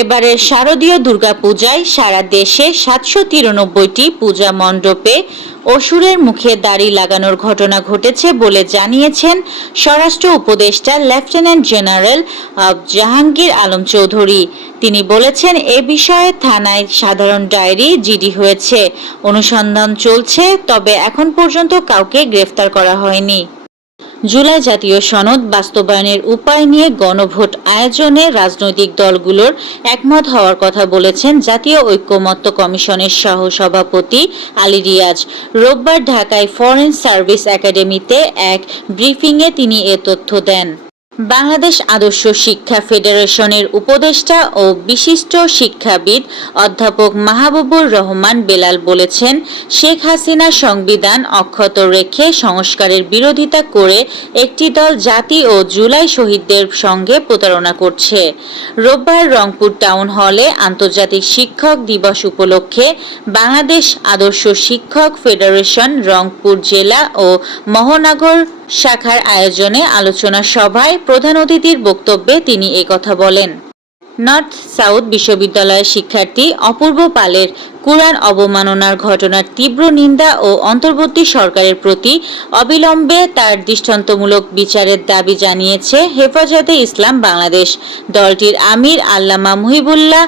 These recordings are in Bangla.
এবারের শারদীয় দুর্গাপূজায় সারা দেশে ৭৯৩টি পূজা মণ্ডপে অসুরের মুখে দাড়ি লাগানোর ঘটনা ঘটেছে বলে জানিয়েছেন স্বরাষ্ট্র উপদেষ্টা লেফটেন্যান্ট জেনারেল জাহাঙ্গীর আলম চৌধুরী। তিনি বলেছেন, এ বিষয়ে থানায় সাধারণ ডায়েরি জিডি হয়েছে, অনুসন্ধান চলছে, তবে এখন পর্যন্ত কাউকে গ্রেফতার করা হয়নি। জুলাই জাতীয় সনদ বাস্তবায়নের উপায় নিয়ে গণভোট আয়োজনে রাজনৈতিক দলগুলোর একমত হওয়ার কথা বলেছেন জাতীয় ঐক্যমত্য কমিশনের সহ-সভাপতি আলী রিয়াজ। রোববার ঢাকায় ফরেন সার্ভিস একাডেমিতে এক ব্রিফিংয়ে তিনি এ তথ্য দেন। বাংলাদেশ আদর্শ শিক্ষা ফেডারেশনের উপদেষ্টা ও বিশিষ্ট শিক্ষাবিদ অধ্যাপক মাহবুবুর রহমান বেলাল বলেছেন, শেখ হাসিনার সংবিধান অক্ষত রেখে সংস্কারের বিরোধিতা করে একটি দল জাতি ও জুলাই শহীদদের সঙ্গে প্রতারণা করছে। রোববার রংপুর টাউন হলে আন্তর্জাতিক শিক্ষক দিবস উপলক্ষে বাংলাদেশ আদর্শ শিক্ষক ফেডারেশন রংপুর জেলা ও মহানগর শাখার আয়োজনে আলোচনা সভায় প্রধান অতিথির বক্তব্যে তিনি একথা বলেন। নর্থ সাউথ বিশ্ববিদ্যালয়ের শিক্ষার্থী অপূর্ব পালের কুরআন অবমাননার ঘটনার তীব্র নিন্দা ও অন্তর্বর্তী সরকারের প্রতি অবিলম্বে তার দৃষ্টান্তমূলক বিচারের দাবি জানিয়েছে হেফাজতে ইসলাম বাংলাদেশ। দলটির আমির আল্লামা মুহিবুল্লাহ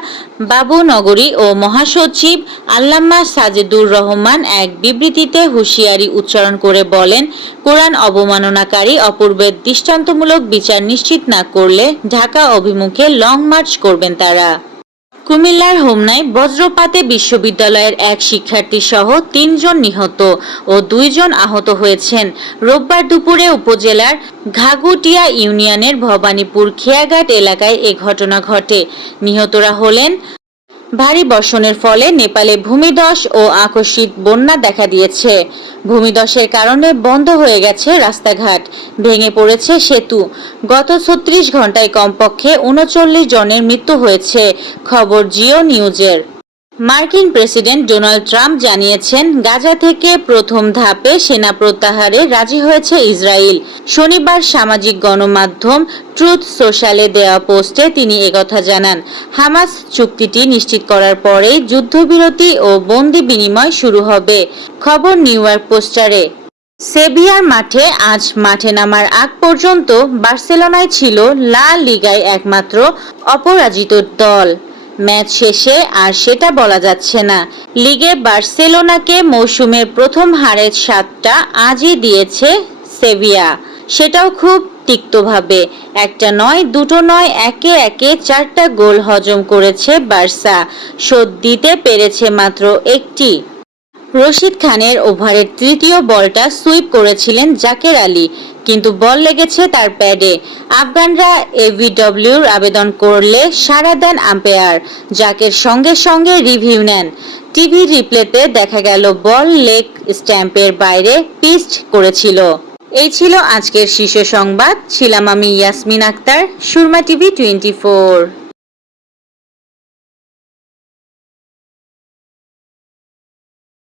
বাবুনগরী ও মহাসচিব আল্লামা সাজেদুর রহমান এক বিবৃতিতে হুঁশিয়ারি উচ্চারণ করে বলেন, কুরআন অবমাননাকারী অপূর্বের দৃষ্টান্তমূলক বিচার নিশ্চিত না করলে ঢাকা অভিমুখে লং মার্চ করবেন তারা। কুমিল্লার হোমনায় বজ্রপাতে বিশ্ববিদ্যালয়ের এক শিক্ষার্থী সহ ৩ জন নিহত ও ২ জন আহত হয়েছেন। রোববার দুপুরে উপজেলার ঘাগুটিয়া ইউনিয়নের ভবানীপুর খেয়াঘাট এলাকায় এ ঘটনা ঘটে। নিহতরা হলেন, ভারী বর্ষণের ফলে নেপালে ভূমিধস ও আকস্মিক বন্যা দেখা দিয়েছে। ভূমিধসের কারণে বন্ধ হয়ে গেছে রাস্তাঘাট, ভেঙে পড়েছে সেতু। গত ৩৬ ঘন্টায় কমপক্ষে ৩৯ জনের মৃত্যু হয়েছে, খবর জিও নিউজের। মার্কিন প্রেসিডেন্ট ডোনাল্ড ট্রাম্প জানিয়েছেন, গাজা থেকে প্রথম ধাপে সেনা প্রত্যাহারে রাজি হয়েছে ইসরায়েল। শনিবার সামাজিক গণমাধ্যম ট্রুথ সোশ্যালে দেওয়া পোস্টে তিনি একথা জানান। হামাস চুক্তিটি নিশ্চিত করার পরেই যুদ্ধবিরতি ও বন্দি বিনিময় শুরু হবে, খবর নিউ ইয়র্ক পোস্টারে। সেভিয়ার মাঠে আজ মাঠে নামার আগ পর্যন্ত বার্সেলোনায় ছিল লা লিগায় একমাত্র অপরাজিত দল। ম্যাচ শেষে আর সেটা বলা যাচ্ছে না। লিগে বার্সেলোনাকে মৌসুমের প্রথম হারের স্বাদটা আজই দিয়েছে সেভিয়া, সেটাও খুব তিক্তভাবে। একটা নয়, দুটো নয়, একে একে 4টা গোল হজম করেছে বার্সা, শোধ দিতে পেরেছে মাত্র একটি। রশিদ খানের ওভারের তৃতীয় বলটা সুইপ করেছিলেন জাকের আলী, কিন্তু বল লেগেছে তার প্যাডে। আফগানরা এভিডব্লিউর আবেদন করলে সাড়া দেন আম্পায়ার। জাকের সঙ্গে সঙ্গে রিভিউ নেন। টিভি রিপ্লেতে দেখা গেল বল লেগ স্ট্যাম্পের বাইরে পিচ করেছিল। এই ছিল আজকের শীর্ষ সংবাদ। ছিলাম আমি ইয়াসমিন আক্তার, সুরমা টিভি 24।